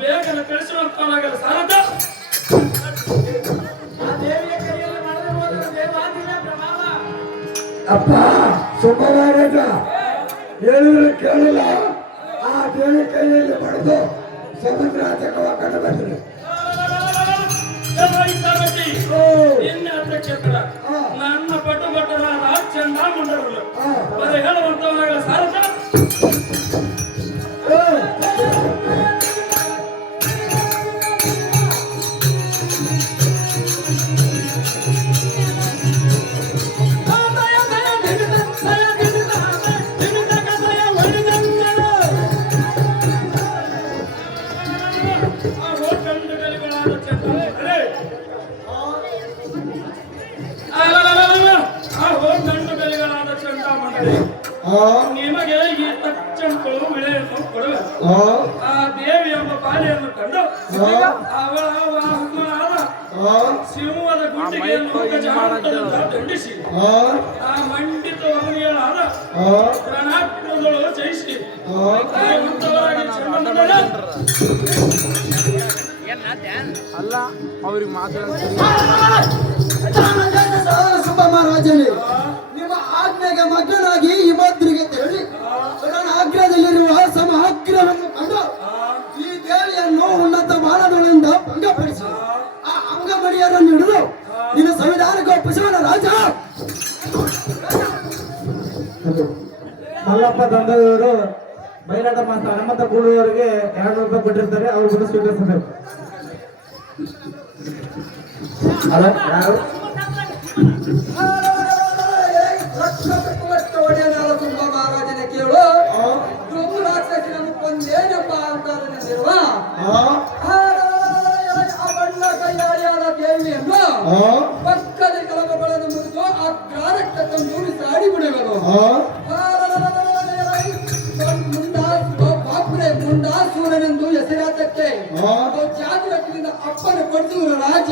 ಬೇಗನೆ ಕಳಿಸುವಂತಾಗಲ್ಲ ಸಾರದ ಅಪ್ಪ ಸುಬ್ಬರಾಜ ಹೇಳಿದ್ರೆ ಕೇಳಿಲ್ಲ. ಆ ದೇವಿ ಕೈಯಲ್ಲಿ ಪಡೆದು ಸಮುದ್ರ ಜಗವ ಕಂಡು ಬಂದರೆ ನನ್ನ ಪಟು ಬಟ್ಟರಾದ ಚಂದಾಮುಂಡರು ಹೇಳುವಂತವನಾಗಲ್ಲ ಸಾರದ ನಿಮಗೆ ಈ ತಚ್ಚಂಕಳು ವಿಳೆಯನ್ನು ಕೊಡುವೆ. ಆ ದೇವಿ ಎಂಬ ಬಾಲೆಯನ್ನು ಕಂಡು ಅವಳ ವಾಹನವಾದ ಸಿಂಹದ ಗುಂಡಿಗೆಯನ್ನು ದಂಡಿಸಿ ಆ ಮಂಡಿತ ವಹನಿಗಳಾದ ರಣಾತ್ಮಗಳು ಜಯಿಸಿ ಅಲ್ಲ ಅವ್ರಿಗೆ ಸುಬ್ಬ ಮಹಾರಾಜನೇ, ನಿಮ್ಮ ಆಜ್ಞೆಗೆ ಮಗ್ನನಾಗಿ ಈ ಮಂತ್ರಿಗೆ ತೆರಳಿ ನನ್ನ ಆಗ್ರಹದಲ್ಲಿರುವ ಸಮಗ್ರವನ್ನು ಕಂಡು ಈ ದೇವಿಯನ್ನು ಉನ್ನತ ಮಾನದಗಳಿಂದ ಭಂಗಪಡಿಸಿ ಆ ಅಂಗಮಡಿಯರನ್ನು ಹಿಡಿದು ನಿನ್ನ ಸಂವಿಧಾನಕ್ಕೆ ಒಪ್ಪಿಸುವನ ರಾಜ. ಮಲ್ಲಪ್ಪ ತಂದೆಯವರು ಬಯಲಾಟ ಮಾತ್ರ ಹನುಮಂತ ಕೂಡುವವರಿಗೆ 200 ರೂಪಾಯಿ ಕೊಟ್ಟಿರ್ತಾರೆ, ಅವ್ರು ಕೂಡ ಸ್ವೀಕರಿಸಬೇಕು. ಯಾರು ತುಂಬ ಮಹಾರಾಜನ ಕೇಳು. ರಾಕ್ಷಸನನ್ನು ಕೊಂದೇನಪ್ಪ ಅಂತಾರನಿರುವ ಬಣ್ಣ ಕೈಯಾಳಿಯಾದ ದೇವಿಯನ್ನು ಪಕ್ಕದ ಕಲಬಗಳನ್ನು ಮುರಿದು ಆ ಕಾರಕ್ಕೆ ತಂದು ಸಾಡಿ ಬಿಡುವರು. ಮುಂಡಾಸೂರನೆಂದು ಹೆಸರಾತಕ್ಕೆ ಜಾತಿ ರಕ್ತದಿಂದ ಅಪ್ಪನ ಕೊಡಿಸುವರು ರಾಜ.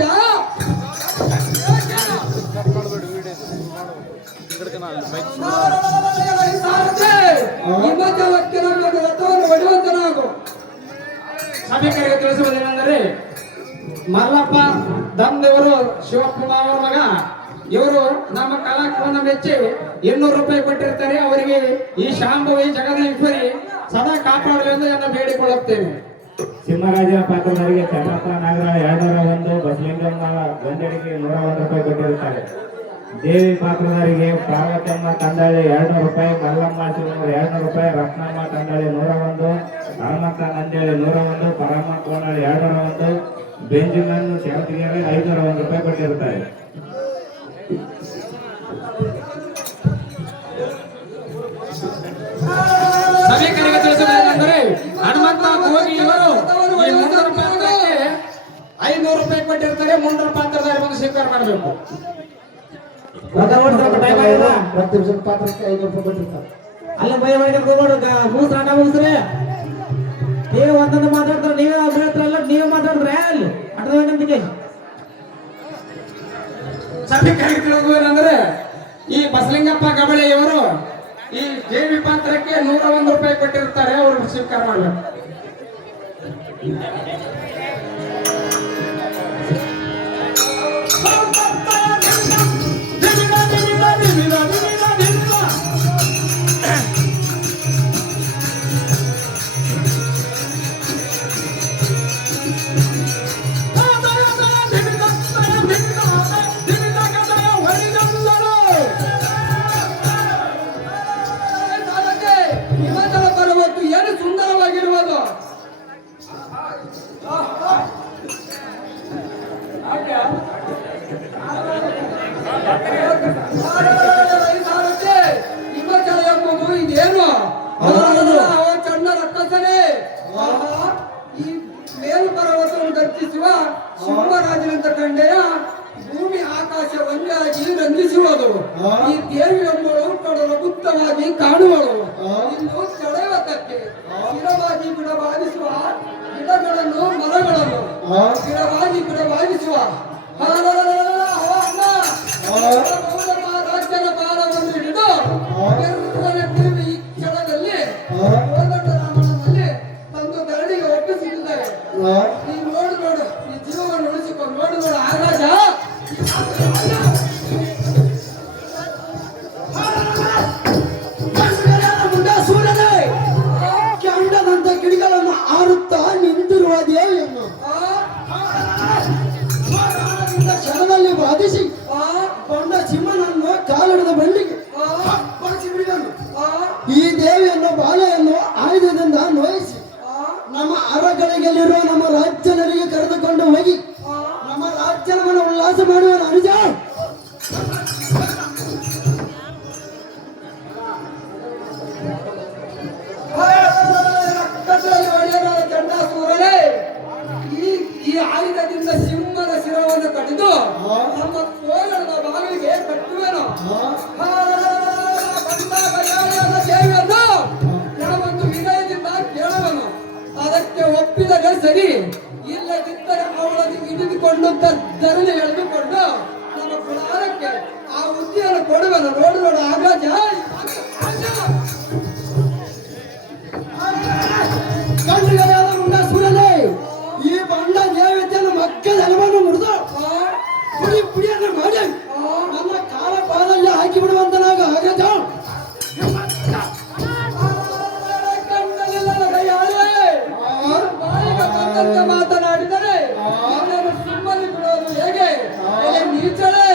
ಸಭಿಕರಿಗೆ ತಿಳಿಸುವುದೇನೆಂದರೆ, ಮಲ್ಲಪ್ಪ ದಂದೇವರು ಶಿವಕುಮಾರ್ ಅವರ ಮಗ. ಇವರು ನಮ್ಮ ಕಲಾಕವನ್ನು ಮೆಚ್ಚಿ 200 ರೂಪಾಯಿ ಕೊಟ್ಟಿರ್ತಾರೆ. ಅವರಿಗೆ ಈ ಶಾಂಭವಿ ಜಗದೀಶ್ವರಿ ಸದಾ ಕಾಪಾಡಲಿ ಎಂದು ನಾನು ಬೇಡಿಕೊಳ್ಳುತ್ತೇನೆ. ಸಿಂಹರಾಜನ ಪಾತ್ರದವರಿಗೆ ಚನ್ನಪ್ಪ ನಾಗರಾಜ 201, ಬಸಲಿಂಗಮ್ಮ ಗಂಡಡಿಗೆ 101 ರೂಪಾಯಿ ಕೊಟ್ಟಿರುತ್ತಾರೆ. ದೇವಿ ಪಾತ್ರದವರಿಗೆ ಪಾರ್ವತಮ್ಮ ತಂದಾಳಿ 200 ರೂಪಾಯಿ, ಮಲ್ಲಮ್ಮ ಶಿವನೂರು 200 ರೂಪಾಯಿ, ರತ್ನಮ್ಮ ತಂದಾಳಿ 101, ಹನುಮಕ್ಕ ನಂದೇಳಿ 101, ಪರಮ್ಮ ಕೋನಾಳಿ 201, ಬೆಂಜಿಮನ್ ಸೇವತಿಗೆರೆ 501 ರೂಪಾಯಿ ಕೊಟ್ಟಿರುತ್ತಾರೆ. ಸಭಿಕರಿಗೆ ತಿಳಿಸುವುದೇನೆಂದರೆ, ಹನುಮಂತ ಹೋಗಿ ಇವರು 500 ರೂಪಾಯಿ ಕೊಟ್ಟಿರ್ತಾರೆ. 300 ಪಾತ್ರಧಾರಿ ಬಂದು ಸ್ವೀಕಾರ ಮಾಡಬೇಕು. ಪಾತ್ರಕ್ಕೆ 500 ರೂಪಾಯಿ ಕೊಟ್ಟಿರ್ತಾರೆ. ಅಲ್ಲಿ ಭಯ ಮುಗಿಸ್ರ ಮುಗಿಸ್ರೆ ನೀವು ಒಂದೊಂದು ಮಾತಾಡ್ತಾರೆ. ನೀವೇ ಬೆಳತ್ರಲ್ಲ, ನೀವೇ ಮಾತಾಡಿದ್ರೆ ಅಲ್ಲಿ ಅರ್ಥವೇನಂತಿಗೆ. ಸಭಿಕರಿಗೆ ತಿಳಿಸುವುದೇನೆಂದರೆ, ಈ ಬಸಲಿಂಗಪ್ಪ ಗಬಳೆ ಇವರು ಈ ದೇವಿ ಪಾತ್ರಕ್ಕೆ 101 ರೂಪಾಯಿ ಕೊಟ್ಟಿರ್ತಾರೆ. ಅವರು ಸ್ವೀಕಾರ ಮಾಡಬೇಕು. ಏನು ಸುಂದರವಾಗಿರುವುದು. ಹಿಮಾಚಲ ಎಂಬುದು ಇದೇನು ಚಂಡ ರಕ್ಕಸನೇ. ಈ ಮೇಲು ಪರ್ವತವನ್ನು ದರ್ಶಿಸುವ ಸಿಂಹರಾಜನಂತ ಕಂಡೆಯ ಭೂಮಿ ಆಕಾಶ ಒಂದಾಗಿ ರಂಜಿಸುವುದು. ಈ ದೇವಿ ಎಂಬುದು ಪ್ರಬುದ್ಧವಾಗಿ ಕಾಣುವಳು. ಇನ್ನು ತಡೆವತಕ್ಕೆ ಸ್ಥಿರವಾಗಿ ಬಿಡವಾಗಿಸುವ ಗಿಡಗಳನ್ನು ಮರಗಳನ್ನು ಸ್ಥಿರವಾಗಿ ಬಿಡವಾಗಿಸುವ ರಾಜ್ಯದ ಭಾರವನ್ನು ಹಿಡಿದು ಈ ಕ್ಷಣದಲ್ಲಿ ಕೋದಂಡರಾಮನಲ್ಲಿ ತಂದು ಧರಣಿಗೆ ಒಪ್ಪಿಸಿದ್ದಾರೆ. ನೀ ನೋಡು ಈ ಜೀವವನ್ನು ಉಳಿಸಿಕೊ ನೋಡು ಆ ರಾಜ ಕೆಂಡದಂತ ಗಿಡಗಳನ್ನು ಆರುತ್ತಾ ನಿಂತಿರುವ ದೇವಿಯನ್ನು ಕ್ಷಣದಲ್ಲಿ ಬಾಧಿಸಿ ಕೊಂಡ ಸಿಂಹನನ್ನು ಕಾಲಿಡದ ಬಂಡಿಗೆ ಬಳಸಿ ಬಿಡಿದನು. ಈ ದೇವಿಯನ್ನು ಬಾಲೆಯನ್ನು ಆಯುಧದಿಂದ ನೋಯಿಸಿ ನಮ್ಮ ಅರಗಳಿಗೆಲ್ಲಿರುವ ನಮ್ಮ ರಾಜ್ಯನರಿಗೆ ಕರೆದುಕೊಂಡು ಹೋಗಿ ನಮ್ಮ ರಾಜ್ಯವನ್ನು ಉಲ್ಲಾಸ ಮಾಡುವ ಅನುಜ. ಈ ಆಯುಧದಿಂದ ಸಿಂಹದ ಶಿರವನ್ನು ಕಡಿದು ನಮ್ಮ ತೋರಣದ ಬಾಗಿಲಿಗೆ ಕಟ್ಟುವೆನು. ದೇವಿಯನ್ನು ನಾವೊಂದು ವಿನಯದಿಂದ ಕೇಳುವನು. ಅದಕ್ಕೆ ಒಪ್ಪಿದರೆ ಸರಿ, ಇಲ್ಲದಿದ್ದರೆ ಅವಳನ್ನು ಹಿಡಿದುಕೊಂಡು ಧರಣಿ ಎಳೆದುಕೊಂಡು ನಮ್ಮ ಕುಲಾರಕ್ಕೆ ಆ ಹುದ್ದೆಯನ್ನು ಕೊಡುವನು. ನೋಡು ಆಗಾಜ ಕಣ್ಣುಗಳಾದ ಮುಂಡ ಸೂರನೇ ಈ ಬಂಡ ದೇವತೆಯನ್ನು ಮಕ್ಕಳ ಎಲವನ್ನು ಮುರಿದು ಪುಡಿಯನ್ನು ಮಾಡಿ ನನ್ನ ಕಾಲ ಪಾದಲ್ಲಿ ಹಾಕಿ ಬಿಡುವಂತನಾಗ ಆಗಜ. ಮಾತನಾಡಿದರೆ ಸುಮ್ಮನೆ ಬಿಡೋದು ಹೇಗೆ? ನೀಚಳೆ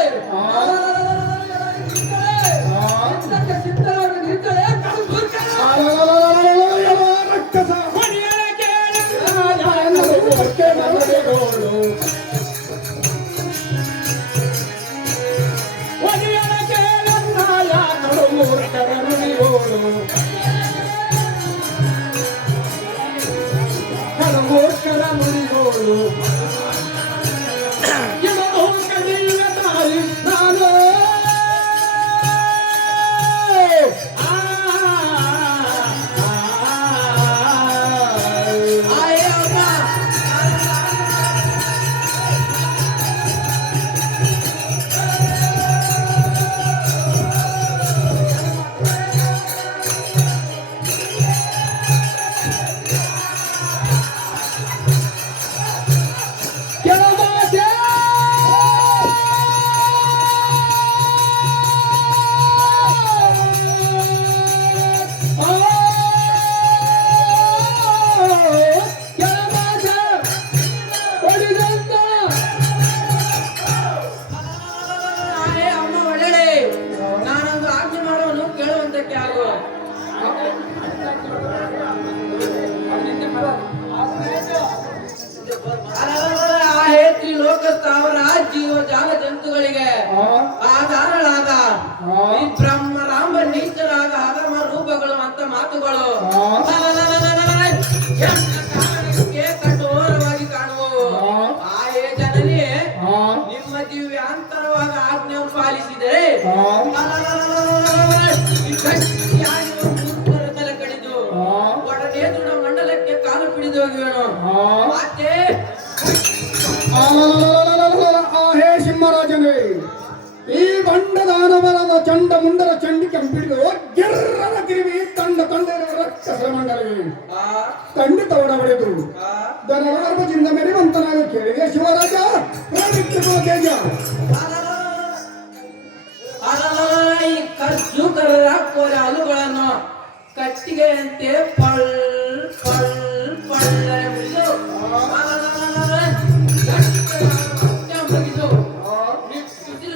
ಸಿದ್ಧರಾಗಿ ನೀಚಳೆ ಲೋಕಸ್ಥಾವರ ಜೀವ ಜಾಲ ಜಂತುಗಳಿಗೆ ಆಧಾರಳಾದ ಈ ಬ್ರಹ್ಮ ರಾಮ ನೀಚರಾದ ಅಧರ್ಮ ರೂಪಗಳು ಅಂತ ಮಾತುಗಳು ಕಠೋರವಾಗಿ ಕಾಣುವವು. ಆಯೇ ಜನನಿ ನಿಮ್ಮ ದಿವ್ಯಾಂತರವಾದ ಆಜ್ಞೆಯನ್ನು ಪಾಲಿಸಿದರೆ ತಲೆ ಕಡಿದು ಒಡನೆ ದೃಢ ಮಂಡಲಕ್ಕೆ ಕಾಲು ಪಿಡಿದು ಹೋಗುವನು. ಮತ್ತೆ ಹೇ ಸಿಂಹರಾಜನೇ, ಈ ಬಂಡದಾನವರದ ಚಂಡ ಮುಂಡರ ಚಂಡಿ ಕೆಂಪಿಡಿದು ಗೆರ್ರನ ತಿರುವಿ ತಂಡ ರಕ್ತ ಮಂಡಲವೇ ಖಂಡಿತ ಒಡಬಡಿದು ಧನಗರ್ಭದಿಂದ ಮೆರಿವಂತನಾಗ ಕೇಳಿದೆ ಶಿವರಾಜ ತೇಜ. ಈ ಖರ್ಚು ಕರರಾಕೋರೆ ಹಲುಗಳನ್ನು ಕಟ್ಟಿಗೆಯಂತೆ ಪಳ್ ಪಳ್ ಪಳ್ಳ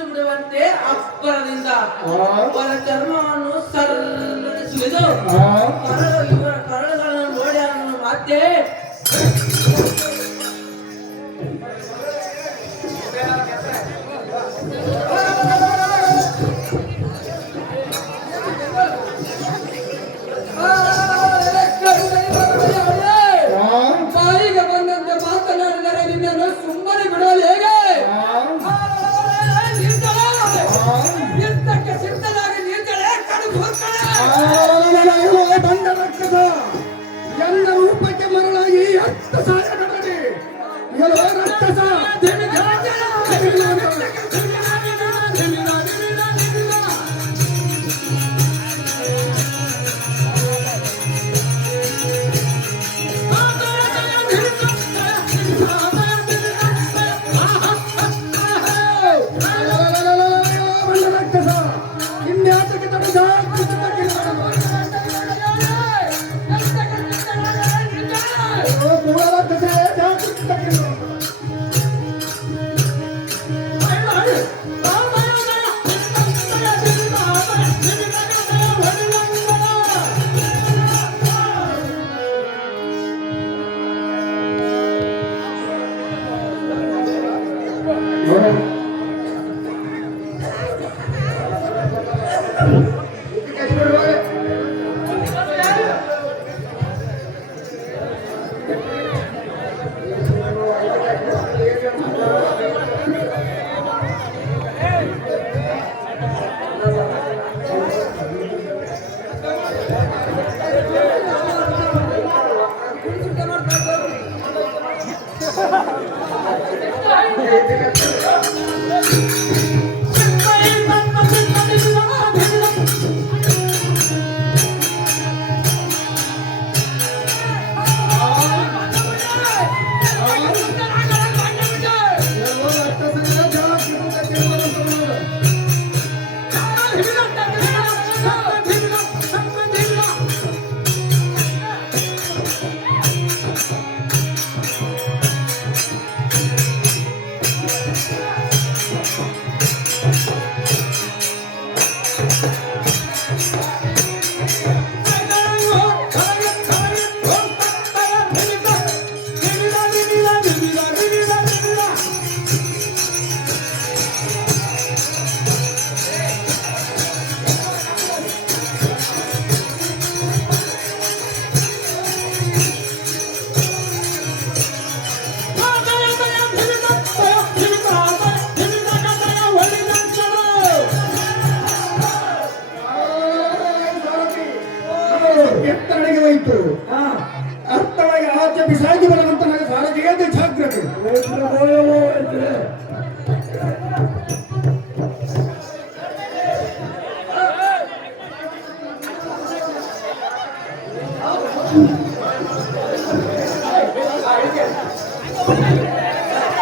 ಬಿಡುವಂತೆ ಅಬ್ಬರದಿಂದ ಅವರ ಚರ್ಮವನ್ನು ಸುಲಿದು ಕರಳುಗಳನ್ನು ನೋಡಿ ಅವನು ಮತ್ತೆ ಬಾಯಿಗೆ ಬಂದಂತೆ ಮಾತನಾಡಿದರೆ ನಿನ್ನನ್ನು ಸುಮ್ಮನೆ ಬಿಡೋದು ಹೇಗೆ? ಯುದ್ಧಕ್ಕೆ ಸಿದ್ಧನಾಗಿ ನಿಂತಳೆ ಕಡಿದು ಬಂಡ ರಕ್ತದ ಎಲ್ಲ ರೂಪಕ್ಕೆ ಮರಳಾಗಿ ರಕ್ತ ಸಾಯ ಕಟ್ಟದೆ ರಕ್ತಸ ಐತೆ